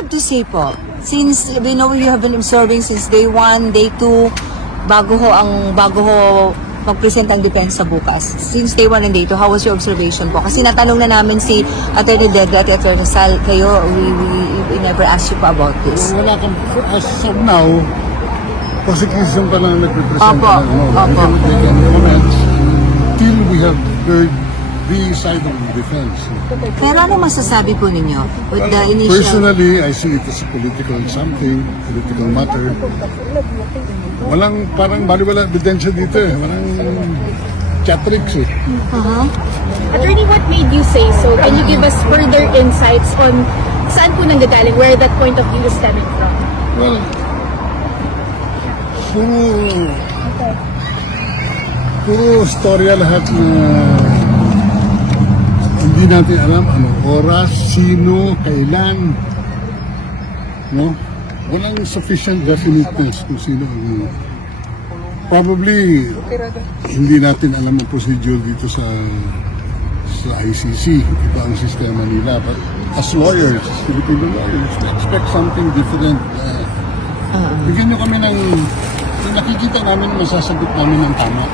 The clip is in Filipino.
have to say po, since we know you have been observing since day 1, day 2, bago ho mag-present ang depensa bukas. Since day 1 and day 2, how was your observation po? Kasi natanong na namin si Atty. Dedra at Atty. Sal, kayo, we never asked you po about this. Wala kang, as of now, prosecution pa lang nagrepresent. Opo, opo. They can comment till we have heard the side of the defense. Pero ano masasabi po ninyo with the initial... Personally, I see it as a political something, political matter. Walang, parang baliwala ebidensya dito eh. Walang chatrix eh. Attorney, what made you say so? Can you give us further insights on saan po nanggagaling, where that point of view is stemming from? Well, puro storya lahat na hindi natin alam anong oras, sino, kailan, no? Walang sufficient definiteness kung sino ang probably hindi natin alam ang procedure dito sa ICC. Iba ang sistema nila. But as lawyers, as Filipino lawyers, we expect something different. Bigyan nyo kami ng nakikita namin masasagot namin ng tama.